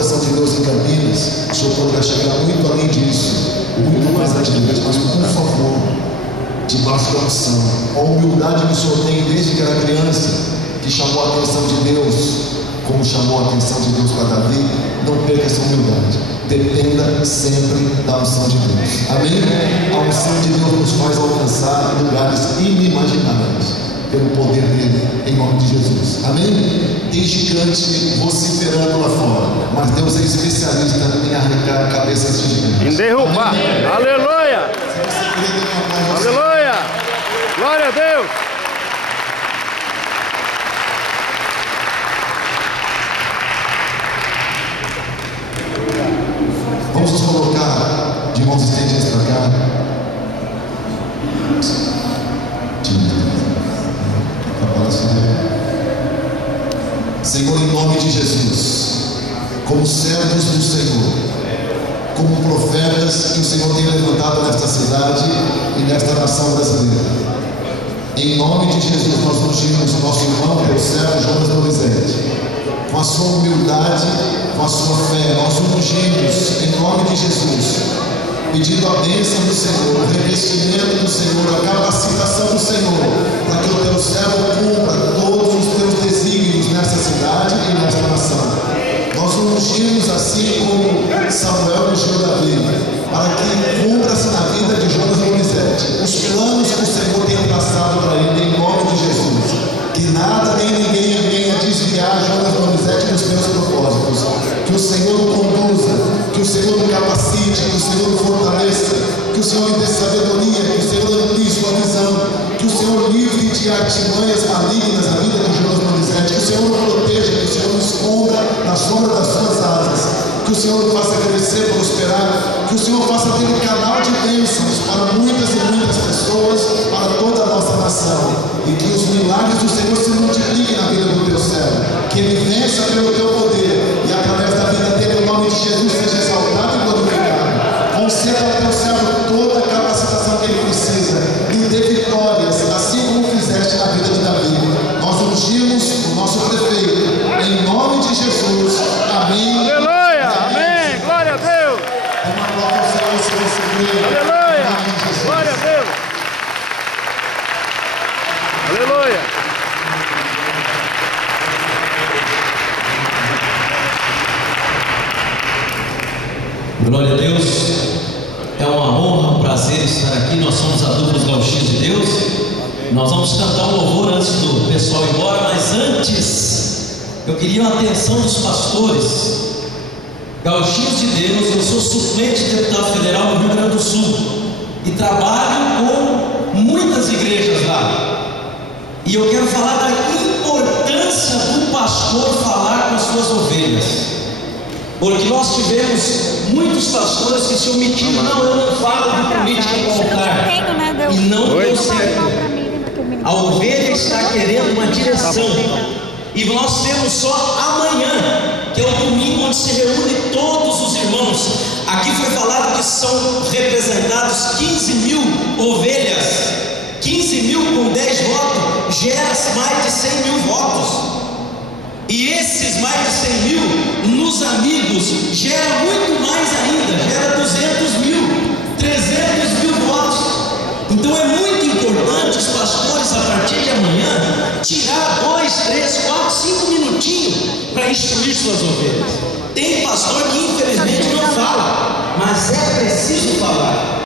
coração de Deus em Campinas, o Senhor poderá chegar muito além disso, muito mais adiante, mas por favor, debaixo da unção, a humildade que o Senhor tem desde que era criança, que chamou a atenção de Deus, como chamou a atenção de Deus para Davi, não perca essa humildade. Dependa sempre da unção de Deus. Amém? A unção de Deus nos faz alcançar lugares inimagináveis pelo poder dele, em nome de Jesus. Amém? Tem gigante vociferando lá fora, mas Deus é especialista em arrancar cabeças de gigantes. Em derrubar. Amém? Aleluia! Aleluia! Glória a Deus! Vamos nos colocar de mãos estendidas para cá. Senhor, em nome de Jesus, como servos do Senhor, como profetas que o Senhor tem levantado nesta cidade e nesta nação brasileira, em nome de Jesus, nós ungimos nosso irmão, teu servo Jonas Donizete, com a sua humildade, com a sua fé. Nós ungimos em nome de Jesus, pedindo a bênção do Senhor, o revestimento do Senhor, a capacitação do Senhor, para que o teu servo cumpra todos os teus desígnios nessa cidade e nesta nação. Nós ungimos assim como Samuel ungiu Davi, para que cumpra-se na vida de Jonas Donizete os planos que o Senhor tem traçado para ele, em nome de Jesus. Que nada nem ninguém venha desviar Jonas Donizete dos seus propósitos. Que o Senhor o conduza, que o Senhor o capacite, que o Senhor o fortaleça, que o Senhor lhe dê sabedoria, que o Senhor amplie sua visão, que o Senhor livre de artimanhas malignas a vida de Jonas Donizete, que o Senhor o proteja, que o Senhor o esconda na sombra das suas asas, que o Senhor o faça crescer, prosperar, que o Senhor faça dele canal de bênçãos para muitas e muitas pessoas, para toda a nossa nação, e que os milagres do Senhor se multipliquem na vida do teu servo, que ele vença pelo teu poder, e através da vida dele, o nome de Jesus seja exaltado e glorificado. Conceda ao teu servo toda a capacitação que ele precisa, e dê vitórias, assim como fizeste na vida de Davi. Nós ungimos o nosso prefeito, em nome de Jesus. Amém. Aleluia! Amém! Glória a Deus! Uma glória ao Senhor, se você crê. Aleluia! Glória a Deus! Aleluia! Glória a Deus, é uma honra, um prazer estar aqui. Nós somos a dupla Gauchinhos de Deus. Nós vamos cantar um louvor antes do pessoal ir embora, mas antes eu queria a atenção dos pastores. Gauchinhos de Deus, eu sou suplente de deputado federal no Rio Grande do Sul e trabalho com muitas igrejas lá. E eu quero falar da importância do pastor falar com as suas ovelhas, porque nós tivemos muitos pastores que se omitiram. Não, eu não falo de política no altar, e não deu certo. A ovelha está querendo uma direção, e nós temos só amanhã, que é o domingo, onde se reúne todos os irmãos. Aqui foi falado que são representados 15 mil ovelhas. 15 mil com 10 votos gera mais de 100 mil votos. E esses mais de 100 mil nos amigos gera muito mais ainda, gera 200 mil, 300 mil votos. Então é muito importante os pastores, a partir de amanhã, tirar 2, 3, 4, 5 minutinhos para instruir suas ovelhas. Tem pastor que infelizmente não fala, mas é preciso falar.